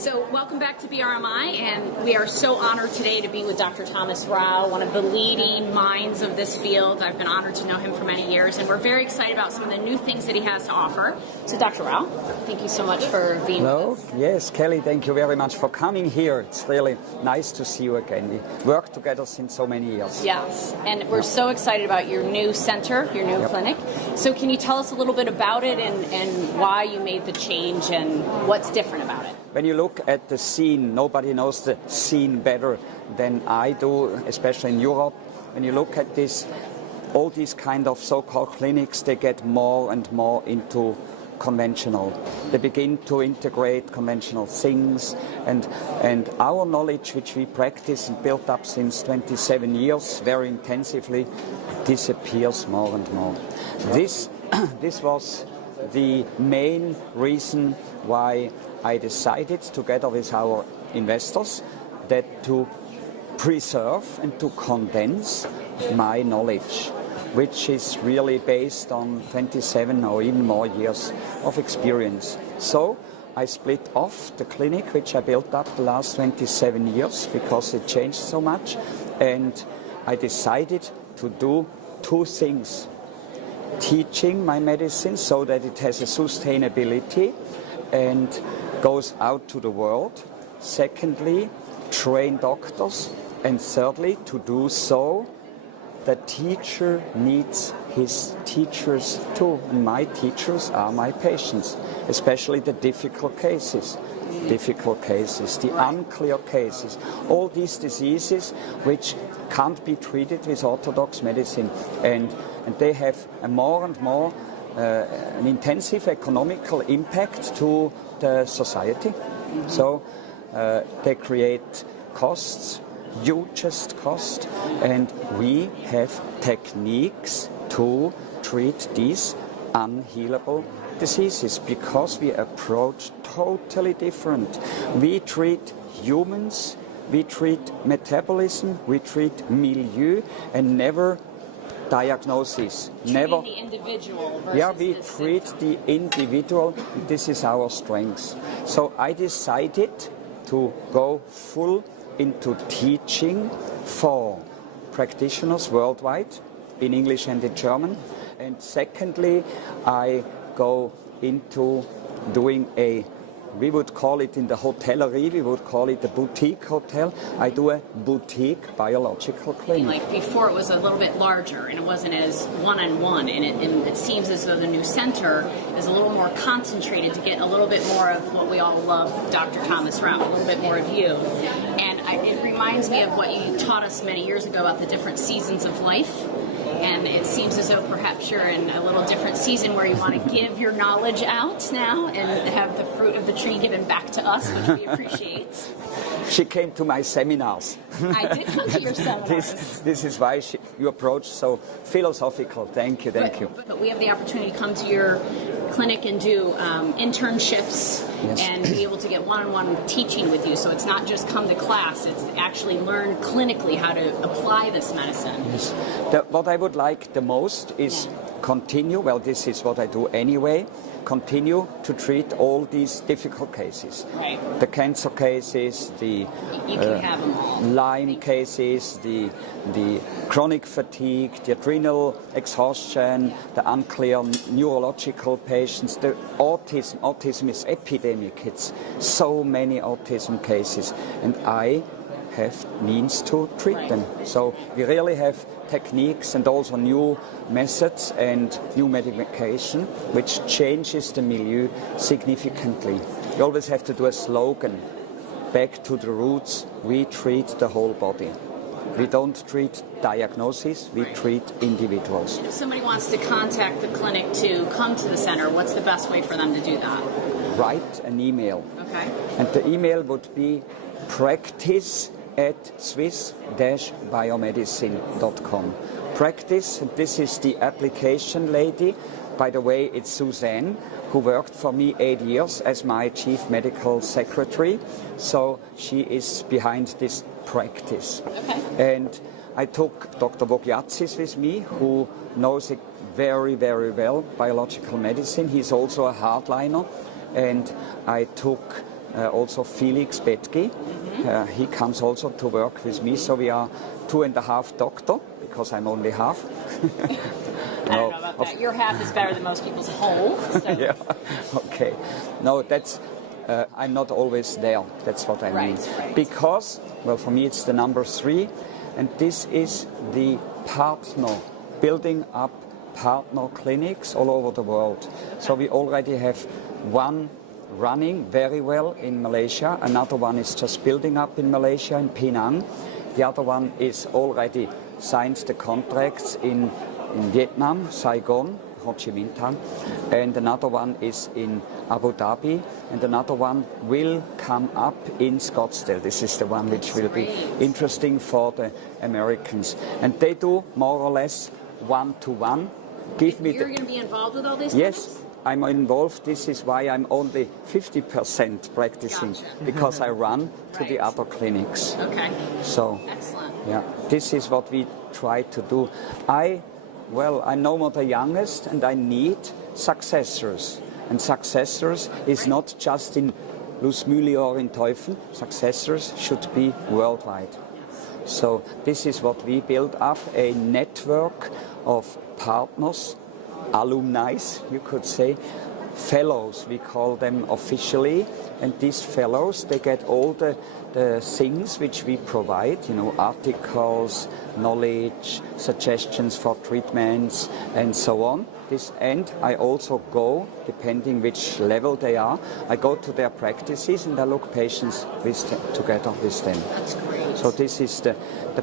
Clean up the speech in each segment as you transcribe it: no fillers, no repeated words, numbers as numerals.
So welcome back to BRMI, and we are so honored today to be with Dr. Thomas Rao, one of the leading minds of this field. I've been honored to know him for many years, and we're very excited about some of the new things that he has to offer. So Dr. Rao, thank you so much for being with us. Yes, Kelly, thank you very much for coming here. It's really nice to see you again. We worked together since so many years. Yes, and we're so excited about your new center, your new clinic. So can you tell us a little bit about it and why you made the change and what's different about it? When you look at the scene, nobody knows the scene better than I do, especially in Europe. When you look at this, all these kind of so-called clinics, they get more and more into conventional. They begin to integrate conventional things, and our knowledge, which we practice and built up since 27 years very intensively, disappears more and more. This was the main reason why I decided, together with our investors, that to preserve and to condense my knowledge, which is really based on 27 or even more years of experience. So I split off the clinic, which I built up the last 27 years because it changed so much, and I decided to do two things. Teaching my medicine so that it has a sustainability and goes out to the world. Secondly, train doctors. And thirdly, to do so, the teacher needs his teachers too. And my teachers are my patients, especially the difficult cases. The unclear cases, all these diseases which can't be treated with orthodox medicine, and they have a more and more an intensive economical impact to the society. So they create costs, hugest cost, and we have techniques to treat these unhealable diseases because we approach totally different. We treat humans, we treat metabolism, we treat milieu, and never diagnosis. Never the individual versus we treat the individual. This is our strength. So I decided to go full into teaching for practitioners worldwide in English and in German. And secondly, I go into doing we would call it in the hotellerie, we would call it a boutique hotel. I do a boutique biological clinic. Like before it was a little bit larger and it wasn't as one-on-one, and it seems as though the new center is a little more concentrated to get a little bit more of what we all love, Dr. Thomas Rao, a little bit more of you. And it reminds me of what you taught us many years ago about the different seasons of life. And it seems as though perhaps you're in a little different season where you want to give your knowledge out now and have the fruit of the tree given back to us, which we appreciate. She came to my seminars. I did come to your seminars. This is why you approach so philosophical. Thank you. But we have the opportunity to come to your clinic and do internships and be able to get one-on-one teaching with you. So it's not just come to class, it's actually learn clinically how to apply this medicine. Yes. What I would like the most is continue, well, this is what I do anyway, continue to treat all these difficult cases. Right. The cancer cases, the Lyme cases, the chronic fatigue, the adrenal exhaustion, the unclear neurological patients, the autism. Autism is epidemic. It's so many autism cases, and I have means to treat them. So we really have techniques and also new methods and new medication which changes the milieu significantly. You always have to do a slogan, back to the roots, we treat the whole body. We don't treat diagnoses, we treat individuals. If somebody wants to contact the clinic to come to the center, what's the best way for them to do that? Write an email. Okay. And the email would be practice@swiss-biomedicine.com. Practice, and this is the application lady. By the way, it's Suzanne, who worked for me 8 years as my chief medical secretary. So she is behind this practice. Okay. And I took Dr. Vogiatsis with me, who knows it very, very well, biological medicine. He's also a hardliner. And I took also Felix Betke. He comes also to work with me, so we are 2.5 doctors, because I'm only half. I don't know about that. Your half is better than most people's whole. So. Yeah, okay. No, that's, I'm not always there. That's what I mean. Right. Because, well, for me it's the number 3, and this is the partner, building up partner clinics all over the world. So we already have one running very well in Malaysia, another one is just building up in Malaysia, in Penang. The other one is already signed the contracts in Vietnam, Saigon, Ho Chi Minh Town, and another one is in Abu Dhabi, and another one will come up in Scottsdale. This is the one which will be interesting for the Americans. And they do more or less one-to-one. You're going to be involved with all these Yes, clinics? I'm involved. This is why I'm only 50% practicing, because I run to the other clinics. Okay. So, excellent. Yeah, this is what we try to do. I'm no more the youngest, and I need successors. And successors is not just in Lusmühle or in Teufen. Successors should be worldwide. So this is what we build up, a network of partners, alumni, you could say, fellows, we call them officially. And these fellows, they get all the things which we provide, articles, knowledge, suggestions for treatments, and so on. And I also go, depending which level they are, I go to their practices and I look patients together with them. That's great. So this is the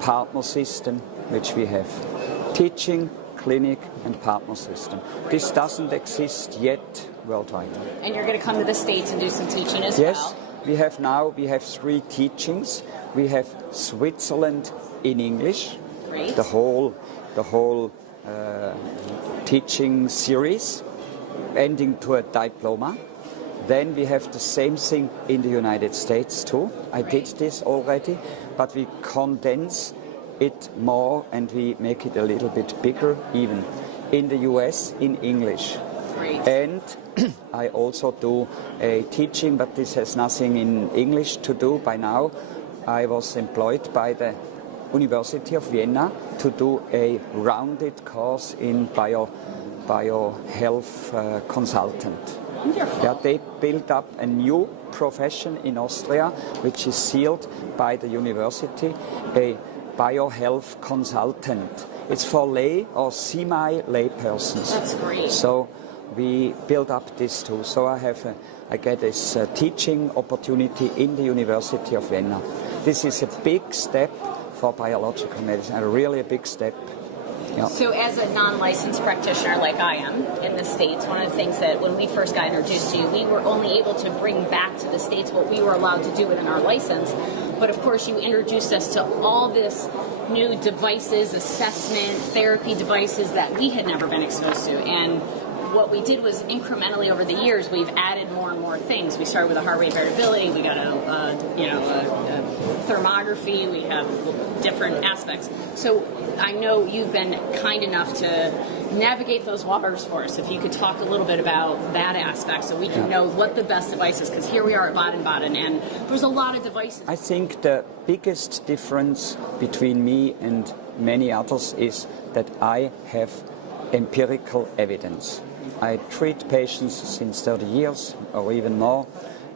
partner system which we have. Teaching, clinic, and partner system. This doesn't exist yet worldwide. And you're going to come to the States and do some teaching as well? Yes, we have 3 teachings. We have Switzerland in English, Great. the whole teaching series, ending to a diploma. Then we have the same thing in the United States too. I did this already, but we condense it more and we make it a little bit bigger even. In the US in English. Great. And I also do a teaching, but this has nothing in English to do by now. I was employed by the University of Vienna to do a rounded course in bio-health consultant. Wonderful. Yeah, they built up a new profession in Austria, which is sealed by the university, a biohealth consultant. It's for lay or semi-lay persons. That's great. So we build up this too. So I get this teaching opportunity in the University of Vienna. This is a big step for biological medicine, really a big step. Yeah. So as a non-licensed practitioner like I am in the States, one of the things that when we first got introduced to you, we were only able to bring back to the States what we were allowed to do within our license. But of course you introduced us to all this new devices, assessment, therapy devices that we had never been exposed to. And what we did was incrementally over the years, we've added more and more things. We started with a heart rate variability. We got a thermography. We have different aspects. So I know you've been kind enough to navigate those waters for us. If you could talk a little bit about that aspect so we can know what the best device is. Because here we are at Baden-Baden, and there's a lot of devices. I think the biggest difference between me and many others is that I have empirical evidence. I treat patients since 30 years or even more,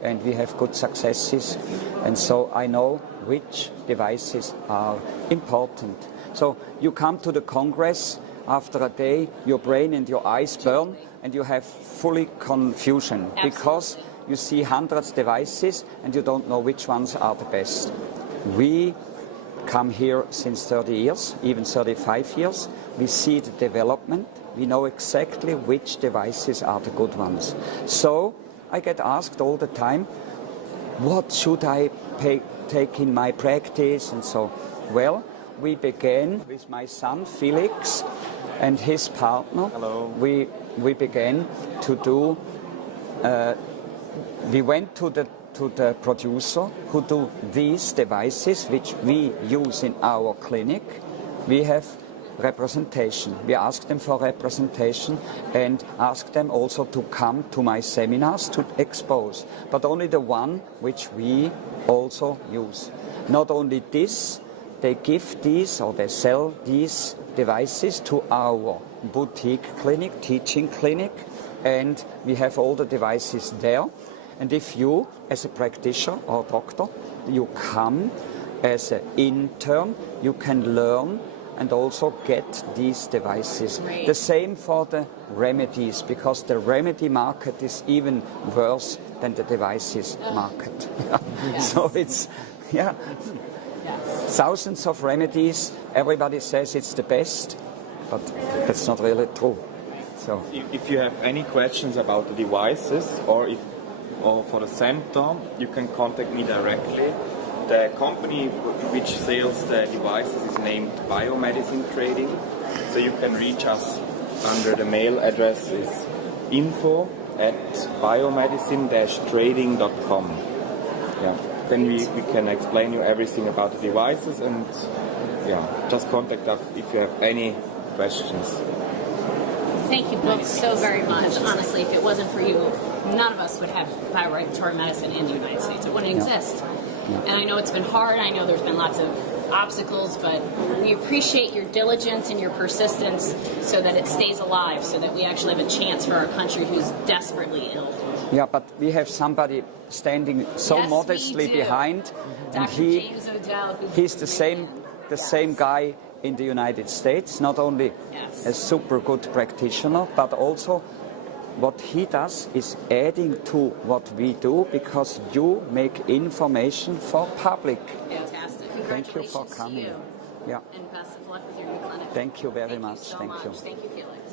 and we have good successes. And so I know which devices are important. So you come to the Congress, after a day, your brain and your eyes burn, and you have fully confusion. Absolutely. Because you see hundreds of devices and you don't know which ones are the best. We come here since 30 years, even 35 years. We see the development. We know exactly which devices are the good ones. So I get asked all the time, what should I take in my practice? And so, well, we began with my son Felix and his partner. Hello. We began to do, we went to the producer who do these devices which we use in our clinic. We have representation. We ask them for representation and ask them also to come to my seminars to expose, but only the one which we also use. Not only this, they give these or they sell these devices to our boutique clinic, teaching clinic, and we have all the devices there. And if you, as a practitioner or doctor, you come as an intern, you can learn and also get these devices. Right. The same for the remedies, because the remedy market is even worse than the devices market. Yes. So it's, Yes. thousands of remedies, everybody says it's the best, but that's not really true. So If you have any questions about the devices or for the center, you can contact me directly. The company which sells the devices is named Biomedicine Trading, so you can reach us under the mail address is info@biomedicine-trading.com. Yeah. Then we can explain you everything about the devices, and just contact us if you have any questions. Thank you both so very much. Honestly, if it wasn't for you, none of us would have bioregulatory medicine in the United States. It wouldn't exist. And I know it's been hard. I know there's been lots of obstacles, but we appreciate your diligence and your persistence so that it stays alive, so that we actually have a chance for our country who's desperately ill. yeah, but we have somebody standing so Yes, modestly we do. behind, and Dr. James O'Dell. he's the same guy in the United States, not only Yes. a super good practitioner, but also what he does is adding to what we do, because you make information for public. Fantastic. Thank you for Congratulations coming. to you. Yeah. And best of luck with your new clinic. Thank you very much. Thank you so much. Thank you, Felix.